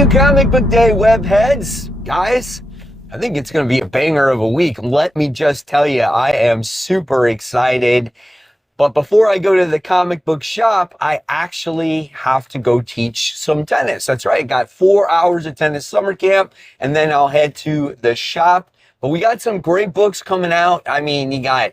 you Comic Book Day web heads. Guys, I think it's going to be a banger of a week. Let me just tell you, I am super excited. But before I go to the comic book shop, I actually have to go teach some tennis. That's right, got 4 hours of tennis summer camp, and then I'll head to the shop. But we got some great books coming out. I mean, you got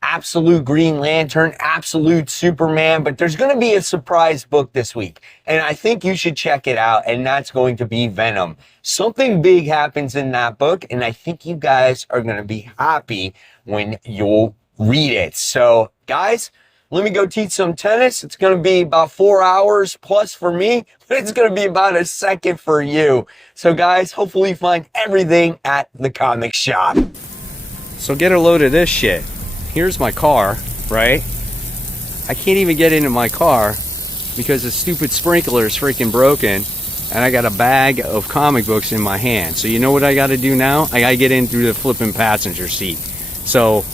Absolute Green Lantern, Absolute Superman, but there's going to be a surprise book this week, and I think you should check it out, and that's going to be Venom. Something big happens in that book, and I think you guys are going to be happy when you'll read it. So, guys, let me go teach some tennis. It's going to be about 4 hours plus for me, but it's going to be about a second for you. So, guys, hopefully you find everything at the comic shop. So get a load of this shit. Here's my car, right? I can't even get into my car because the stupid sprinkler is freaking broken, and I got a bag of comic books in my hand. So you know what I got to do now? I got to get in through the flipping passenger seat. So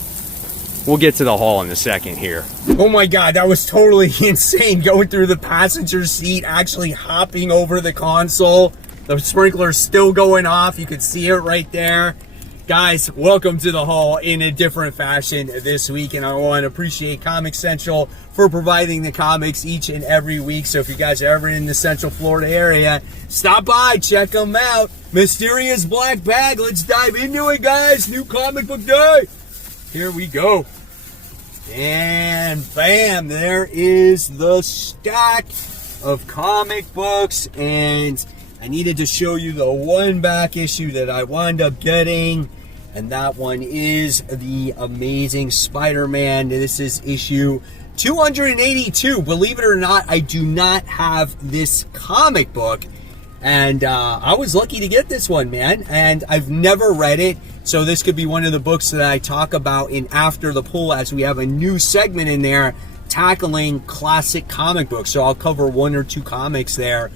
we'll get to the hall in a second here. Oh my god, that was totally insane, going through the passenger seat, actually hopping over the console. The sprinkler's still going off. You can see it right there. Guys, welcome to the hall in a different fashion this week, and I want to appreciate Comic Central for providing the comics each and every week. So if you guys are ever in the Central Florida area, stop by, check them out. Mysterious Black Bag, let's dive into it, guys. New comic book day. Here we go. And bam, there is the stack of comic books, and I needed to show you the one back issue that I wound up getting, and that one is the Amazing Spider-Man. This is issue 282. Believe it or not, I do not have this comic book, and I was lucky to get this one, man, and I've never read it, so this could be one of the books that I talk about in After the Pull, as we have a new segment in there tackling classic comic books. So I'll cover 1 or 2 comics there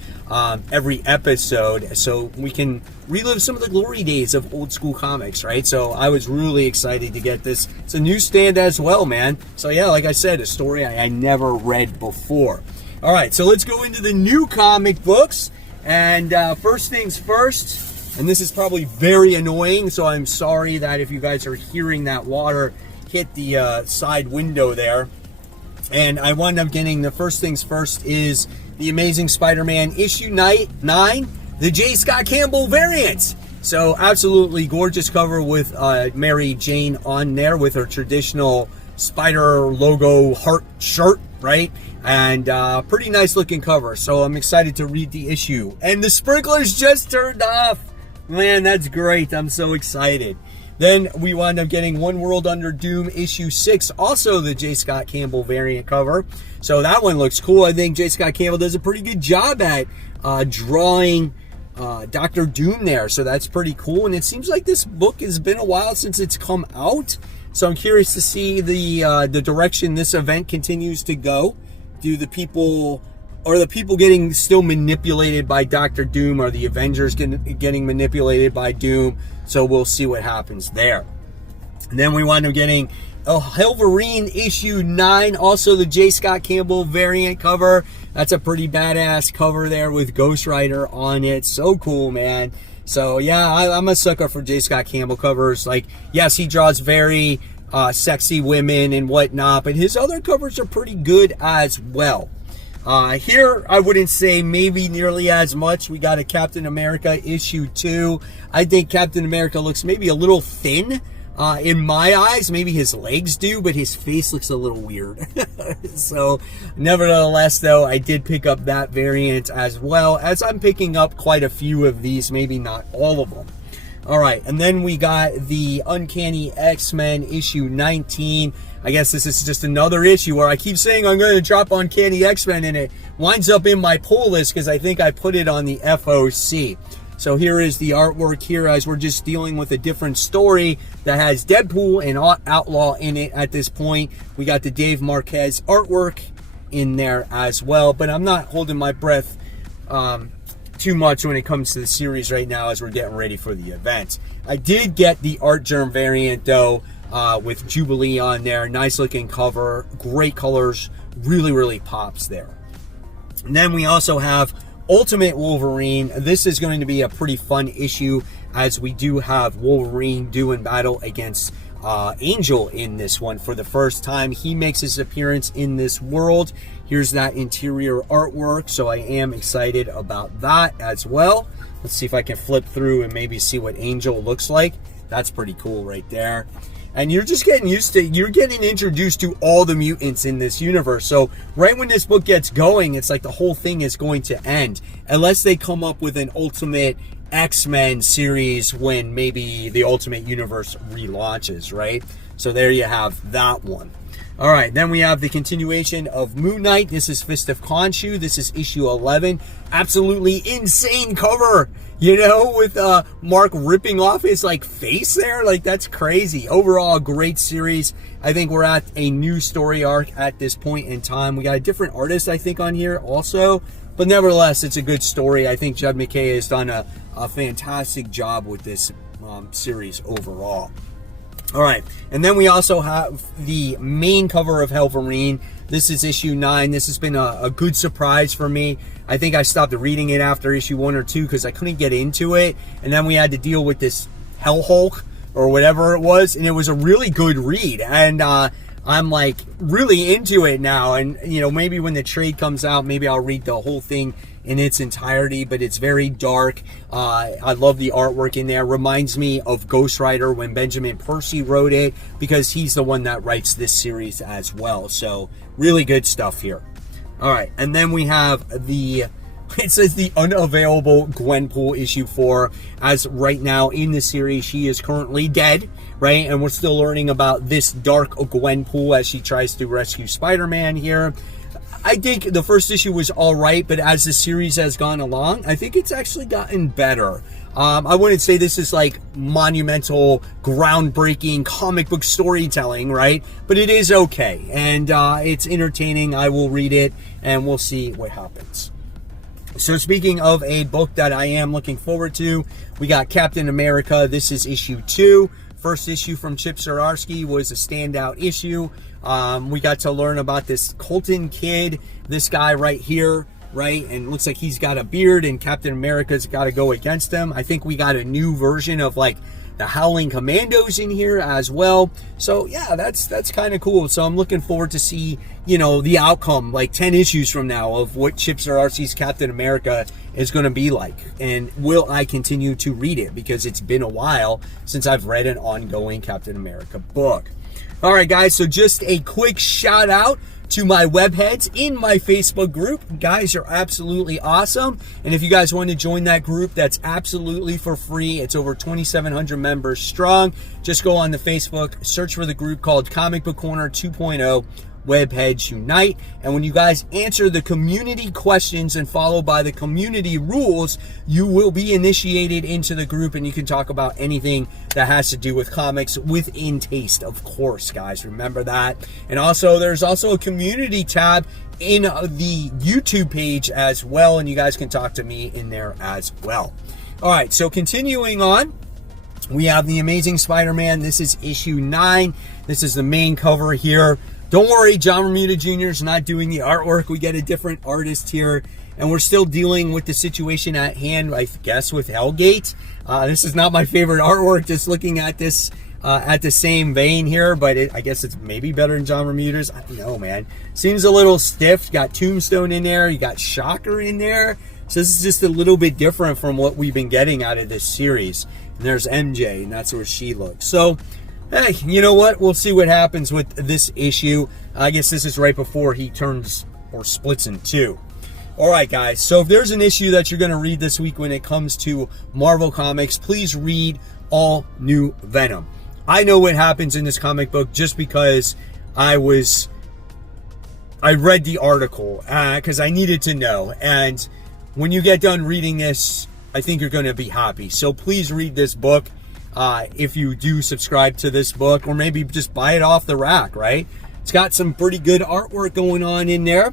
every episode, so we can relive some of the glory days of old school comics, right? So I was really excited to get this. It's a newsstand as well, man. So yeah, like I said, a story I never read before. All right, so let's go into the new comic books. And first things first, and this is probably very annoying, so I'm sorry that if you guys are hearing that water hit the side window there. And I wound up getting, the first things first is the Amazing Spider-Man issue 9, the J. Scott Campbell variant. So absolutely gorgeous cover with Mary Jane on there with her traditional spider logo heart shirt, right? And pretty nice looking cover. So I'm excited to read the issue. And the sprinklers just turned off. Man, that's great. I'm so excited. Then we wound up getting One World Under Doom issue 6, also the J. Scott Campbell variant cover. So that one looks cool. I think J. Scott Campbell does a pretty good job at drawing Dr. Doom there. So that's pretty cool. And it seems like this book has been a while since it's come out. So I'm curious to see the direction this event continues to go. Do the people... Are the people getting still manipulated by Dr. Doom? Are the Avengers getting manipulated by Doom? So we'll see what happens there. And then we wind up getting a Wolverine issue 9, also the J. Scott Campbell variant cover. That's a pretty badass cover there with Ghost Rider on it. So cool, man. So yeah, I'm a sucker for J. Scott Campbell covers. Like, yes, he draws very sexy women and whatnot, but his other covers are pretty good as well. Here, I wouldn't say maybe nearly as much. We got a Captain America issue 2. I think Captain America looks maybe a little thin in my eyes. Maybe his legs do, but his face looks a little weird. So, nevertheless, though, I did pick up that variant as well, as I'm picking up quite a few of these, maybe not all of them. All right, and then we got the Uncanny X-Men issue 19. I guess this is just another issue where I keep saying I'm going to drop Uncanny X-Men, and it winds up in my pull list because I think I put it on the FOC. So here is the artwork here, as we're just dealing with a different story that has Deadpool and Outlaw in it at this point. We got the Dave Marquez artwork in there as well, but I'm not holding my breath too much when it comes to the series right now as we're getting ready for the event. I did get the Art Germ variant though, with Jubilee on there. Nice looking cover, great colors, really pops there. And then we also have Ultimate Wolverine. This is going to be a pretty fun issue, as we do have Wolverine doing battle against Angel in this one for the first time. He makes his appearance in this world. Here's that interior artwork, so I am excited about that as well. Let's see if I can flip through and maybe see what Angel looks like. That's pretty cool right there. And you're just getting used to, you're getting introduced to all the mutants in this universe. So right when this book gets going, it's like the whole thing is going to end, unless they come up with an Ultimate X-Men series when maybe the Ultimate Universe relaunches, right? So there you have that one. All right, then we have the continuation of Moon Knight. This is Fist of Khonshu. This is issue 11. Absolutely insane cover, you know, with Mark ripping off his like face there. Like, that's crazy. Overall, great series. I think we're at a new story arc at this point in time. We got a different artist, I think, on here also. But nevertheless, it's a good story. I think Judd McKay has done a fantastic job with this series overall. All right, and then we also have the main cover of Wolverine. This is issue 9. This has been a good surprise for me. I think I stopped reading it after issue 1 or 2 because I couldn't get into it. And then we had to deal with this Hell Hulk or whatever it was, and it was a really good read. And I'm like really into it now. And, you know, maybe when the trade comes out, maybe I'll read the whole thing in its entirety, but it's very dark. I love the artwork in there. Reminds me of Ghost Rider when Benjamin Percy wrote it, because he's the one that writes this series as well. So really good stuff here. All right, and then we have the, it says the unavailable Gwenpool issue 4. As right now in the series, she is currently dead, right? And we're still learning about this dark Gwenpool as she tries to rescue Spider-Man here. I think the first issue was all right, but as the series has gone along, I think it's actually gotten better. I wouldn't say this is like monumental, groundbreaking comic book storytelling, right? But it is okay, and it's entertaining. I will read it, and we'll see what happens. So speaking of a book that I am looking forward to, we got Captain America. This is issue 2. First issue from Chip Zdarsky was a standout issue. We got to learn about this Colton kid, this guy right here, right? And it looks like he's got a beard, and Captain America's got to go against him. I think we got a new version of like the Howling Commandos in here as well. So yeah, that's kind of cool. So I'm looking forward to see, you know, the outcome like 10 issues from now of what Chip Zdarsky's Captain America is going to be like. And will I continue to read it? Because it's been a while since I've read an ongoing Captain America book. All right, guys, so just a quick shout out to my webheads in my Facebook group. Guys are absolutely awesome. And if you guys want to join that group, that's absolutely for free. It's over 2,700 members strong. Just go on the Facebook, search for the group called Comic Book Corner 2.0 Webheads Unite. And when you guys answer the community questions and follow by the community rules, you will be initiated into the group, and you can talk about anything that has to do with comics within taste, of course, guys. Remember that. And also, there's also a community tab in the YouTube page as well, and you guys can talk to me in there as well. All right, so continuing on, we have the Amazing Spider-Man. This is issue 9. This is the main cover here. Don't worry, John Romita Jr. is not doing the artwork. We get a different artist here, and we're still dealing with the situation at hand, I guess, with Hellgate. This is not my favorite artwork, just looking at this at the same vein here, but I guess it's maybe better than John Romita's. I don't know, man. Seems a little stiff. You got Tombstone in there. You got Shocker in there. So this is just a little bit different from what we've been getting out of this series. And there's MJ, and that's where she looks. So, hey, you know what? We'll see what happens with this issue. I guess this is right before he turns or splits in two. All right, guys. So if there's an issue that you're going to read this week when it comes to Marvel Comics, please read All New Venom. I know what happens in this comic book just because I read the article because I needed to know. And when you get done reading this, I think you're going to be happy. So please read this book. If you do subscribe to this book, or maybe just buy it off the rack, right? It's got some pretty good artwork going on in there,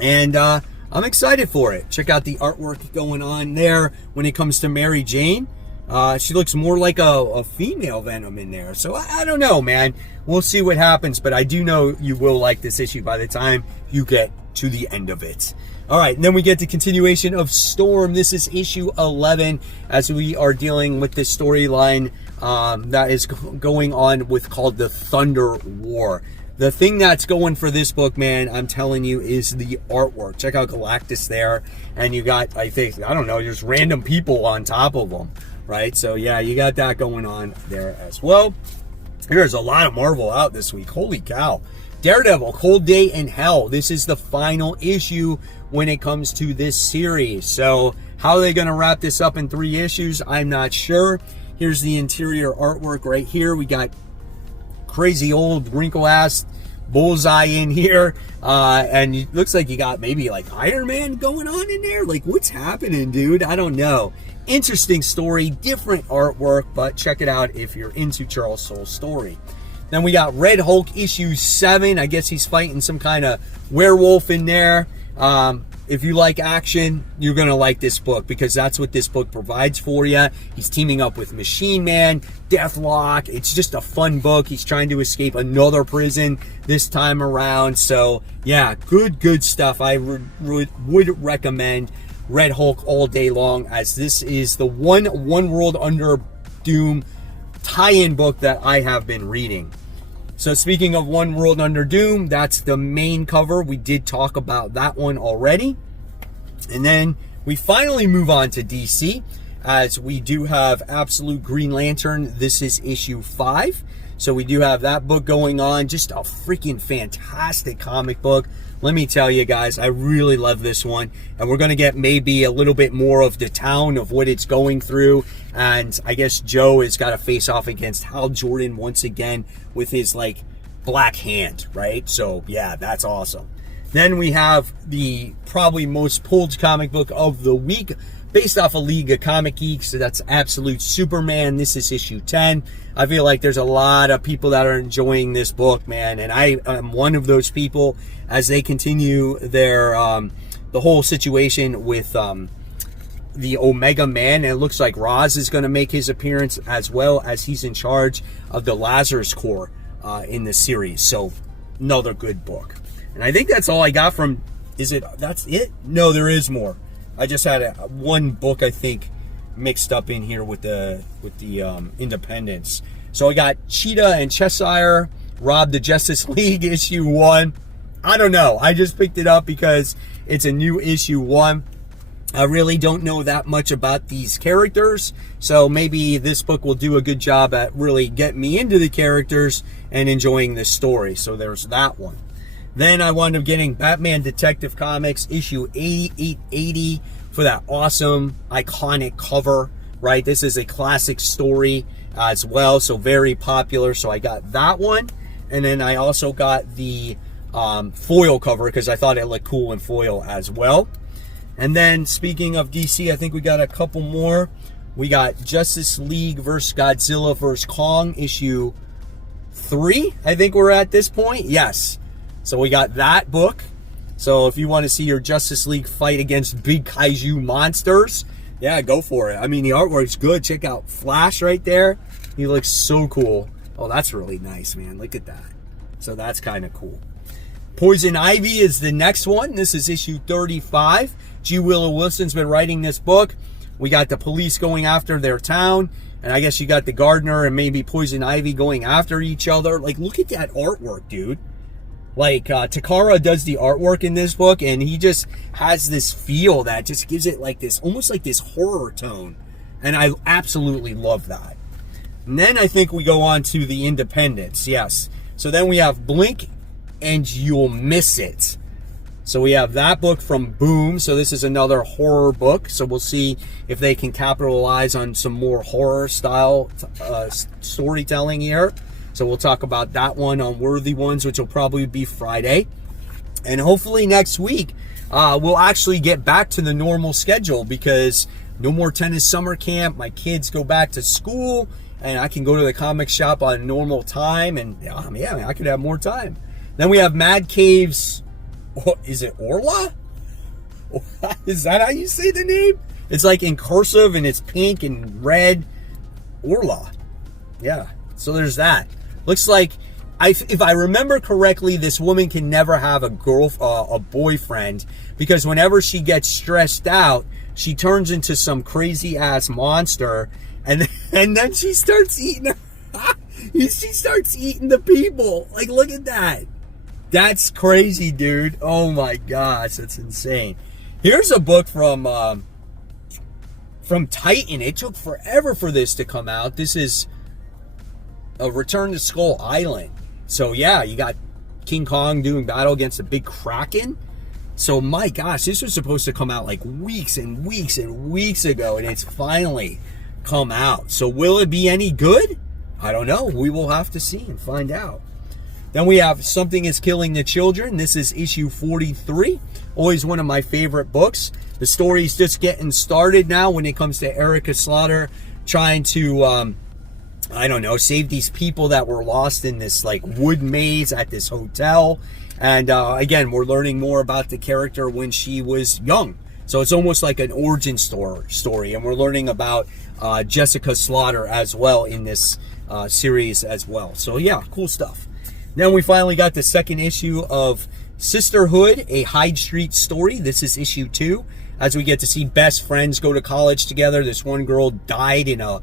and I'm excited for it. Check out the artwork going on there when it comes to Mary Jane. She looks more like a female Venom in there, so I don't know, man. We'll see what happens, but I do know you will like this issue by the time you get to the end of it. All right, and then we get the continuation of Storm. This is issue 11, as we are dealing with this storyline that is going on with called the Thunder War. The thing that's going for this book, man, I'm telling you, is the artwork. Check out Galactus there, and you got, I don't know, there's random people on top of them, right? So yeah, you got that going on there as well. There's a lot of Marvel out this week. Holy cow. Daredevil, Cold Day in Hell. This is the final issue when it comes to this series. So how are they going to wrap this up in 3 issues? I'm not sure. Here's the interior artwork right here. We got crazy old wrinkle-ass Bullseye in here. And it looks like you got maybe like Iron Man going on in there. Like, what's happening, dude? I don't know. Interesting story, different artwork, but check it out if you're into Charles Soule's story. Then we got Red Hulk issue 7. I guess he's fighting some kind of werewolf in there. If you like action, you're going to like this book because that's what this book provides for you. He's teaming up with Machine Man, Deathlock. It's just a fun book. He's trying to escape another prison this time around. So, yeah, good stuff. I would recommend Red Hulk all day long, as this is the One World Under Doom tie-in book that I have been reading. So speaking of One World Under Doom, that's the main cover. We did talk about that one already. And then we finally move on to DC, as we do have Absolute Green Lantern. This is issue 5. So we do have that book going on. Just a freaking fantastic comic book. Let me tell you guys, I really love this one. And we're going to get maybe a little bit more of the town, of what it's going through. And I guess Joe has got to face off against Hal Jordan once again with his, like, black hand, right? So, yeah, that's awesome. Then we have the probably most pulled comic book of the week, based off a League of Comic Geeks. So that's Absolute Superman. This is issue 10. I feel like there's a lot of people that are enjoying this book, man. And I am one of those people, as they continue their, the whole situation with the Omega Man. And it looks like Roz is going to make his appearance, as well as he's in charge of the Lazarus Corps in the series. So another good book. And I think that's all I got from, that's it? No, there is more. I just had one book, I think, mixed up in here with the Independence. So I got Cheetah and Cheshire Rob the Justice League issue 1. I don't know. I just picked it up because it's a new issue 1. I really don't know that much about these characters, so maybe this book will do a good job at really getting me into the characters and enjoying this story. So there's that one. Then I wound up getting Batman Detective Comics issue 880 for that awesome, iconic cover, right? This is a classic story as well, so very popular. So I got that one. And then I also got the foil cover because I thought it looked cool in foil as well. And then speaking of DC, I think we got a couple more. We got Justice League vs. Godzilla vs. Kong issue 3. I think we're at this point. Yes. So we got that book. So if you want to see your Justice League fight against big kaiju monsters, yeah, go for it. I mean, the artwork's good. Check out Flash right there. He looks so cool. Oh, that's really nice, man. Look at that. So that's kind of cool. Poison Ivy is the next one. This is issue 35. G. Willow Wilson's been writing this book. We got the police going after their town. And I guess you got the gardener and maybe Poison Ivy going after each other. Like, look at that artwork, dude. Like, Takara does the artwork in this book, and he just has this feel that just gives it like this, almost like this horror tone. And I absolutely love that. And then I think we go on to the Independents, yes. So then we have Blink and You'll Miss It. So we have that book from Boom. So this is another horror book. So we'll see if they can capitalize on some more horror style storytelling here. So we'll talk about that one on Worthy Ones, which will probably be Friday. And hopefully next week, we'll actually get back to the normal schedule because no more tennis summer camp. My kids go back to school and I can go to the comic shop on normal time. And yeah, I could have more time. Then we have Mad Cave's, is it Orla? Is that how you say the name? It's like in cursive and it's pink and red. Orla. Yeah. So there's that. Looks like if I remember correctly, this woman can never have a boyfriend, because whenever she gets stressed out, she turns into some crazy ass monster, and then she starts eating. She starts eating the people. Like, look at that. That's crazy, dude. Oh my gosh, that's insane. Here's a book from Titan. It took forever for this to come out. This is a Return to Skull Island. So yeah, you got King Kong doing battle against a big kraken. So my gosh, this was supposed to come out like weeks and weeks and weeks ago, and it's finally come out. So will it be any good? I don't know. We will have to see and find out. Then we have Something is Killing the Children. This is issue 43. Always one of my favorite books. The story's just getting started now when it comes to Erica Slaughter trying to, I don't know, save these people that were lost in this like wood maze at this hotel. And again, we're learning more about the character when she was young. So it's almost like an origin story. And we're learning about Jessica Slaughter as well in this series as well. So yeah, cool stuff. Then we finally got the second issue of Sisterhood, a Hyde Street story. This is issue 2, as we get to see best friends go to college together. This one girl died in a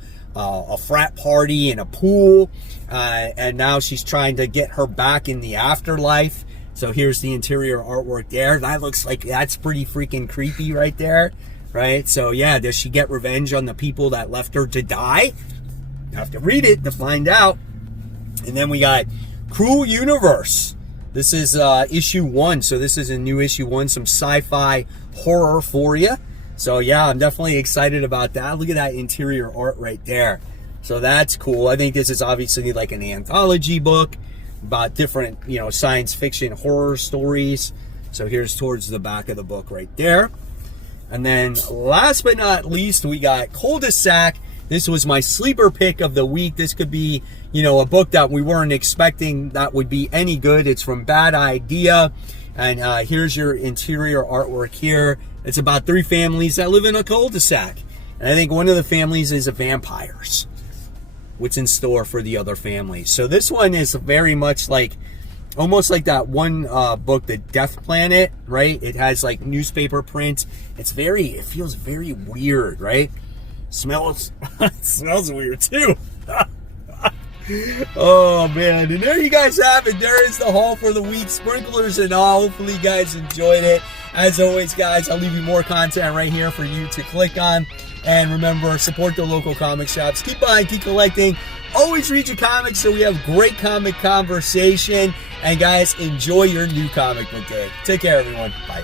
frat party in a pool, and now she's trying to get her back in the afterlife. So here's the interior artwork there. That looks like that's pretty freaking creepy right there, right? So yeah, does she get revenge on the people that left her to die? You have to read it to find out. And then we got Cruel Universe. This is issue 1, so this is a new issue 1, some sci-fi horror for you. So yeah, I'm definitely excited about that. Look at that interior art right there. So that's cool. I think this is obviously like an anthology book about different, you know, science fiction horror stories. So here's towards the back of the book right there. And then last but not least, we got Cul-de-sac. This was my sleeper pick of the week. This could be, you know, a book that we weren't expecting that would be any good. It's from Bad Idea. And here's your interior artwork here. It's about 3 families that live in a cul-de-sac. And I think one of the families is vampires. What's in store for the other families? So this one is very much like, almost like that one book, The Death Planet, right? It has like newspaper print. It feels very weird, right? Smells weird too. Oh man, and there you guys have it. There is the haul for the week, sprinklers and all. Hopefully you guys enjoyed it. As always, guys, I'll leave you more content right here for you to click on. And remember, support the local comic shops. Keep buying, keep collecting. Always read your comics so we have great comic conversation. And guys, enjoy your new comic book day. Take care, everyone. Bye.